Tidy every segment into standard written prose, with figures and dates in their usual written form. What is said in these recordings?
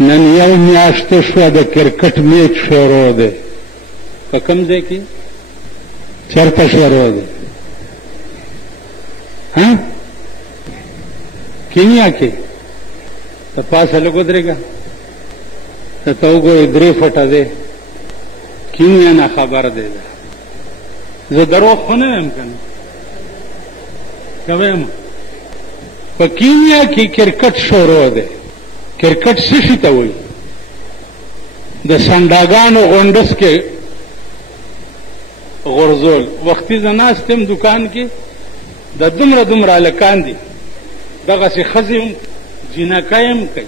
نن یو میاشت شوه د کرکټ میچ شروع دی. په کوم ځای کې؟ چېرته شروع دی؟ کینیا کې. ته پاسه لږ ودرېږه، ته وګورې 3 فټه دی. کینیا نه خبر دی. زه دروغ خو نه یم که نه، که ویم په کینیا کې کرکټ شروع دی. کرکټ څه شي ته وایي؟ د سنډاګانو غونډس کې غورځول. وختي زه ناست یم دکان کې، د دومره دومره هلکان دي، دغسې ښځې هم جینکۍ هم کوي،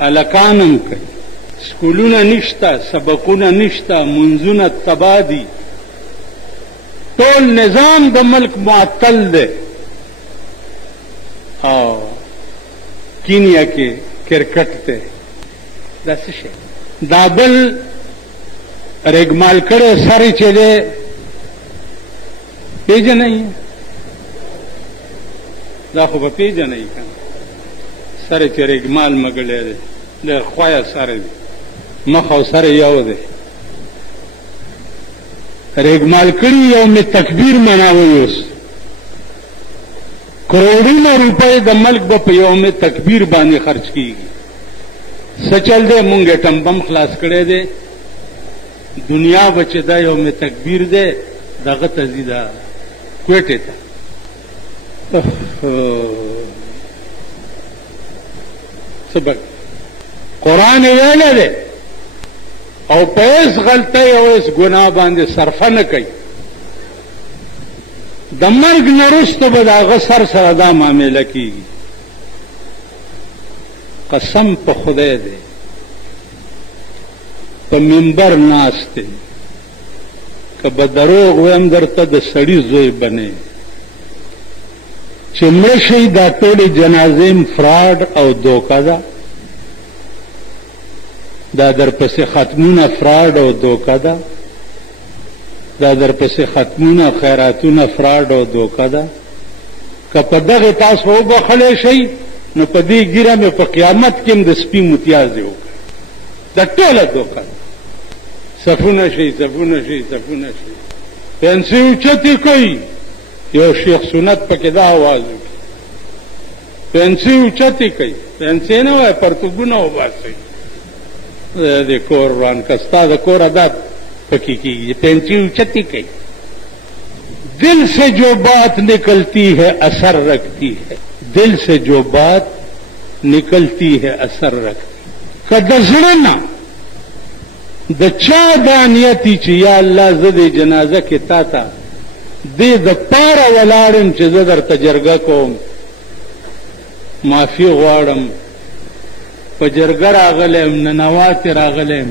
هلکان هم کوي. سکولونه نشته، سبقونه نشته، منځونه تباه دي، ټول نظام د ملک معطل دی. او کینیا کې کرکټ دی. دا څه شی؟ دا بل ریګمال کړی سر چې دی پیژنئ؟ دا خو به پیژنئ که نه؟ سر چې ریګمال مګلی دی، د خویه سر دی، مخ او سر یو دی. ریګمال کړي یوم تکبیر مناوی. اوس کروڑونه روپۍ د ملک به په یوم تکبیر باندې خرچ کیږي. څه چل دی؟ مونږ اټم بم خلاص کړی دی. دنیا به چې دا یوم تکبیر دی دغه ته ځي، دا کویټې ته. څه به قرآن یې ویلی دی او په هېڅ غلطۍ او هېڅ ګناه باندې صرفه نه کوي. د مرګ نه وروسته به د هغه سر سره دا معامله کېږي. قسم په خدای دی، په منبر ناست دی، که به دروغ ویم درته د سړي زوی بنې چې مړه شئ. دا ټولې جنازې فراډ او دوکه ده. دا درپسې ختمونه فراډ او دوکه ده. دا درپسې ختمونه خیراتونه فراډ او دوکه ده. که په دغې تاسو وبخلی شئ نو په دې ګیره مې په قیامت کې هم د سپي متیازې وکړه. دا ټوله دوکه ده. صفونه شئ، صفونه شئ، صفونه شئ. پنسې اوچتې کوي. یو شیخ سنت پکې دا آواز وکړي، پنسې اوچتې کوي. پنسې نه وایي، پرتوګونه وباسئ. د کور روان که ستا د کور عادت پکې کېږي، پنسې اوچتې کوي. دل سے جو بات نکلتی ہے اثر رکھتی ہے، دل سے جو بات نکلتی ہے اثر رکھتی. که د زړه نه د چا دا نیتي چې یا الله زه دې جنازه کې تا ته دې د پاره ولاړ یم چې زه درته جرګه کوم، معافي غواړم، په جرګه راغلی یم، ننواتې راغلی یم،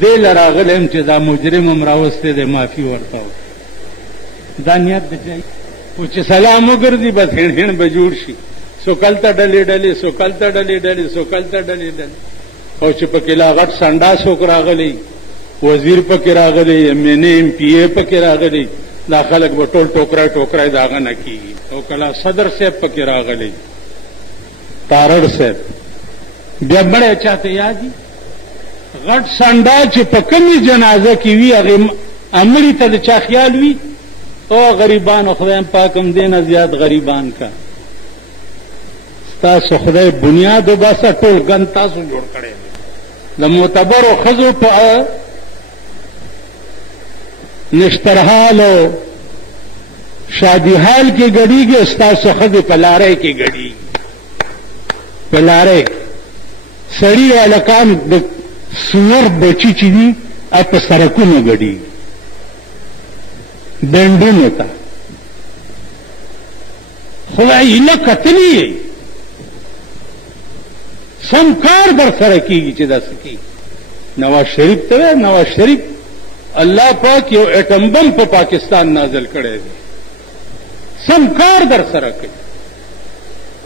دې له راغلی یم چې دا مجرم هم راوستی دی، معافي ورته وکړه. دا نیت د چا؟ خو چې سلام وګرځي بس هڼ هڼ به جوړ شي. سوکلته ډلې ډلې، سوکلته ډلې ډلې، سوکلته ډلې ډلې. او چې پکې لا غټ سنډا څوک راغلی، وزیر پکې راغلی، MNA MPA پکې راغلی، دا خلک به ټول ټوکرای ټوکرای د هغه نه کېږي. او کله صدر صاحب پکې راغلی، تارړ صاحب، بیا مړی چاته یادي؟ غټ سنډا چې په کومې جنازه کې وي هغې امړي ته د چا خیال وي؟ او غریبانو خدایم پاک هم دې نه زیات غریبان کا. ستاسو خدای بنیاد وباسه، ټول ګند تاسو جوړ کړی دی. د معتبرو ښځو په نشترحال او شادي حال کې ګډېږي، ستاسو ښځې په لارۍ کې ګډېږي. په لارۍ سړي او هلکان د سور بچي چې دي په سړکونو ګډېږي، بینډونو ته. خدای ایله کتلي یې، سم کار در سره کېږي چې داسې کېږي. نواز شریف ته وایي، نواز شریف الله پاک یو اټم بم په پاکستان نازل کړی دی، سم کار در سره کوي.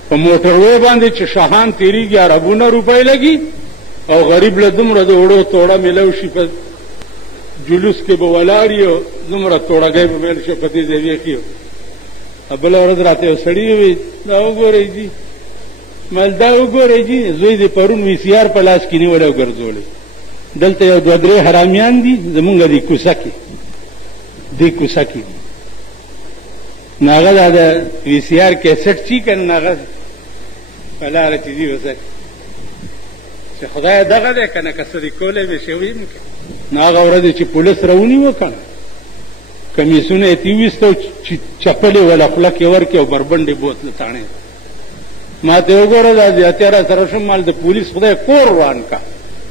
په موټروی باندې چې شاهان تېرېږي اربونه روپۍ لګي، او غریب له دومره د وړو توړه میلو شي، په جلوس کې به ولاړ یي، دومره توړګی به میل شي په دې ځای کې. بله ورځ راته یو سړي وویل دا وګورئ جي مال دا وګورئ جي زوی دې پرون وي سی آر په لاس کې نیولی او ګرځولی دلته یو دوه درې حرامیان دي زمونږ دې کوڅه کې دي نو هغه دا د وي سی آر کیسټ چي که نه هغه په لاره چې ځي اوسه چې خدای دغه دی که نه که څه دې کولی به شي ویم که نو هغه ورځې چې پولیس راونیوه که نه کمیسونه یې تېویسته چې چپلې وله خوله کې ورکړې او بربنډې بوتله تاڼې ما ته وګوره دا زیاتیا را سره شم مال د پولیس خدای کور روان کا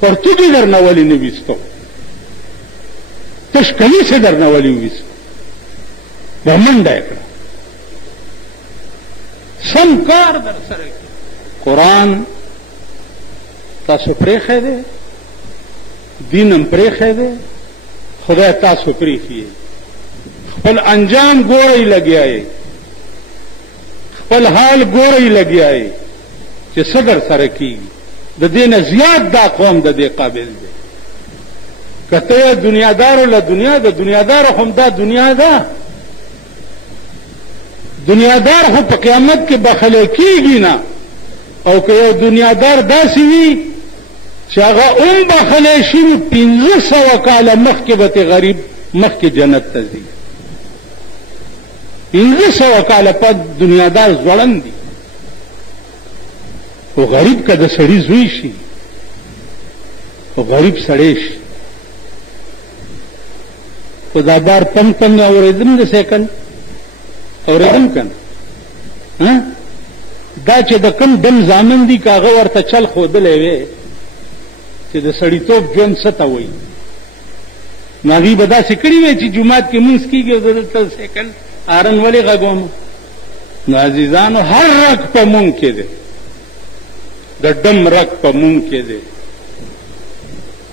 پرتوګ یې درنه ولې نه ویستو تش کمیس یې درنه ولې وویست دا منډه یې کړه سم کار در سره قرآن تاسو پرېښی دی دین هم پرېښی دی خدای تاسو پرېښي خپل انجام ګورئ لګیا یې خپل حال ګورئ لګیا یې چې څه در سره کېږي د دې نه زیات دا قوم د دې قابل دی که ته یې دنیادارو له دنیا د دنیادارو هم دا دنیا ده دنیادار خو په قیامت کې بخلی کېږي نه او که یو دنیادار داسې وي چې هغه هم بخلی شي نو 500 کاله مخکې به ته غریب مخکې جنت ته ځي 500 کاله پس دنیادار ځوړند دي خو غریب که د سړي زوی شي خو غریب سړی شي خو دا بار تم تم اورېدم د سیکل اورېدم که نه دا چې د کوم دم زامن دي که هغه ورته چل ښودلی وی چې د سړیتوب ژوند څه ته وایي نو هغوی به داسې کړي وی چې جومات کې مونځ کېږي او زه دلته سیکل آرن ولې غږوم نو عزیزانو هر رګ په مونږ کې دی د ډم رګ په مونږ کې دی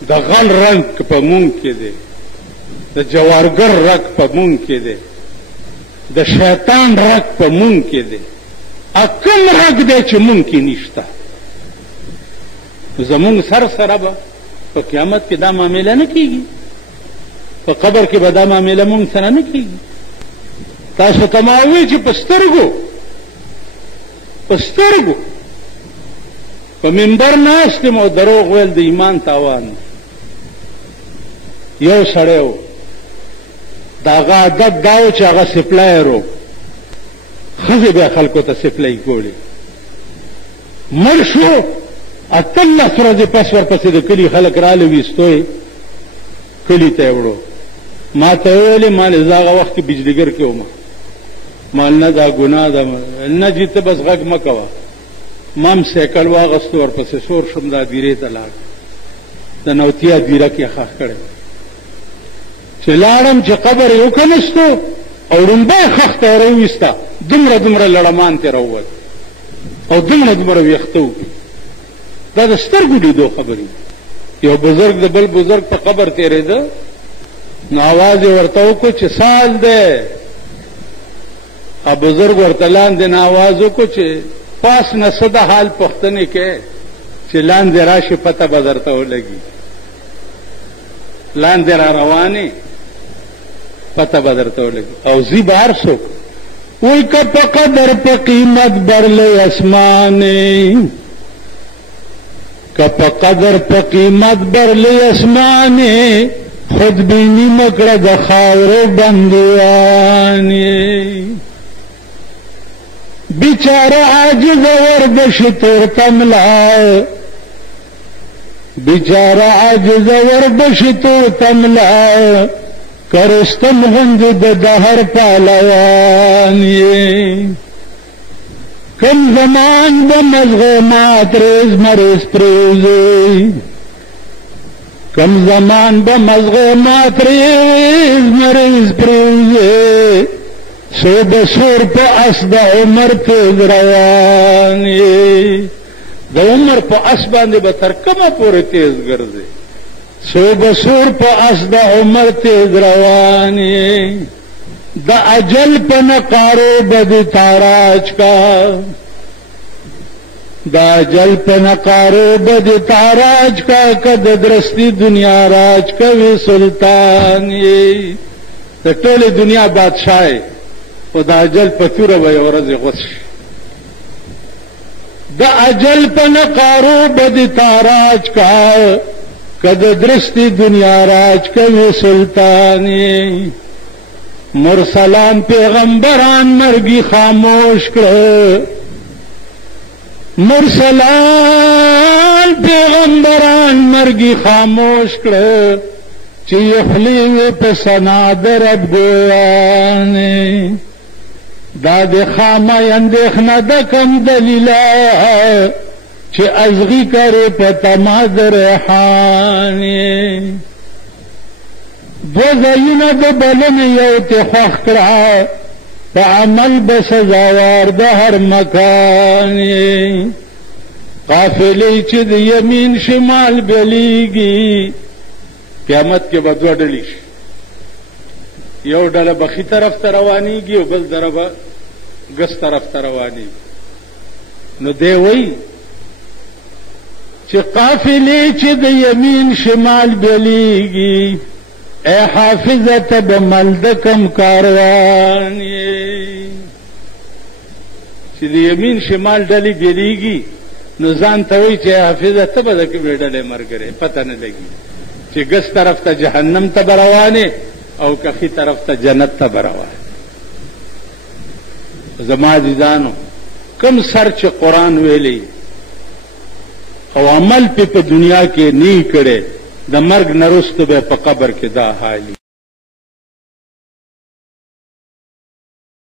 د غل رنګ په مونږ کې دی د جوارګر رګ په مونږ کې دی د شیطان رګ په مونږ کې دی کوم رګ دی چې مونږ کې نشته زمونږ سر سره به په قیامت کې دا معامله نه کېږي په قبر کې به دا معامله مونږ سره نه کېږي تاسو ته ما ووایي چې په سترګو په منبر ناست یم او دروغ ویل د ایمان تاوان یو سړی و د هغه عادت دا و چې هغه سپلایر و ښځې بیا خلکو ته سپلای کولې مړ شو 18 ورځې پس ورپسې د کلي خلک راله ویستو یې کلي ته یې وړو ما ته یې ویلې مالې زه هغه وخت کې بجلیګر کې وم مال نه دا ګناه ده نه جي ته بس غږ مه کوه ما هم سیکل واغستو ورپسې سور شم دا دیرې ته لاړ د نوتیا دیره کې ښخ کړی چې لاړم چې قبر یې وکنستو او ړومبی خښ ته یې راوویسته دومره لړمان ترې راووت او دومره ویښته وکړي دا د سترګو لیدو خبرې یو بزرګ د بل بزرګ په قبر تېرېده نو آواز یې ورته وکړو چې سال دی بزرګ ورته لاندې نه آواز وکړو چې پاس نه څه د حال پوښتنې کې چې لاندې راشي پته به درته ولګي لاندې را روانې پته به درته ولګي او ځي به هر څوک وی که په قدر په قیمت برلی اسمانې که په قدر په قیمت برلی اسمانې خودبینی مکړه د خاورې بندیانې بیچاره عاجز وربشي تورته ملا بیچاره عاجز وربشي تورته ملا کرستم غند د دهر پهلوان یې کم زمان به مزغمات ریز مریز پریوزي کم زمان به مزغمات ریز مریز پریوزي سو بسور په اس د عمر تیز روان یې د عمر په اس باندې به تر کومه پورې تیز ګرځي سو بسور په اس د عمر تیز روان یې د اجل په نقارو بد تاراج کا د اجل په نقارو بد تاراج کا کد درستی دنیا راج کوي سلطان یې د ټولې دنیا بادشاہ او د اجل په توره به یې ورځې غوڅ شي د اجل په نقارو بد تاراج کا کد درستی دنیا راج کوي سلطانی مرسلان پیغمبران مرګي خاموش کړ مرسلان پیغمبران مرګي خاموش کړ چې یخلی وی په سنا درب ګوانه دا د خامه اندېښنه د کم دلیله چې ازغي کرے په تماد ریحانه دو ځایونه د بلنې یو ته خوښ کړه په عمل به سزاوار د هر مکان قافلې چې د یمین شمال بلیږي قیامت کې به دوه ډلې شي یو ډله بخي طرف ته روانېږي او بل ډله به ګس طرف ته روانېږي نو دی وایي چې قافلې چې د یمین شمال بلیږي اے حافظت بملدکم کاروان چې د یمین شمال ډلې بلیږي نو ځان ته وایي چې حافظت به د کومې ډلې ملګری پته نه لګي چې ګس طرف ته جهنم ته به روانې او کخي طرف ته جنت ته به روانې زما عزیزانو کم سر چې قرآن ویلی او عمل په دنیا کې نه کړي د مرګ نه وروسته به په قبر کې دا حالي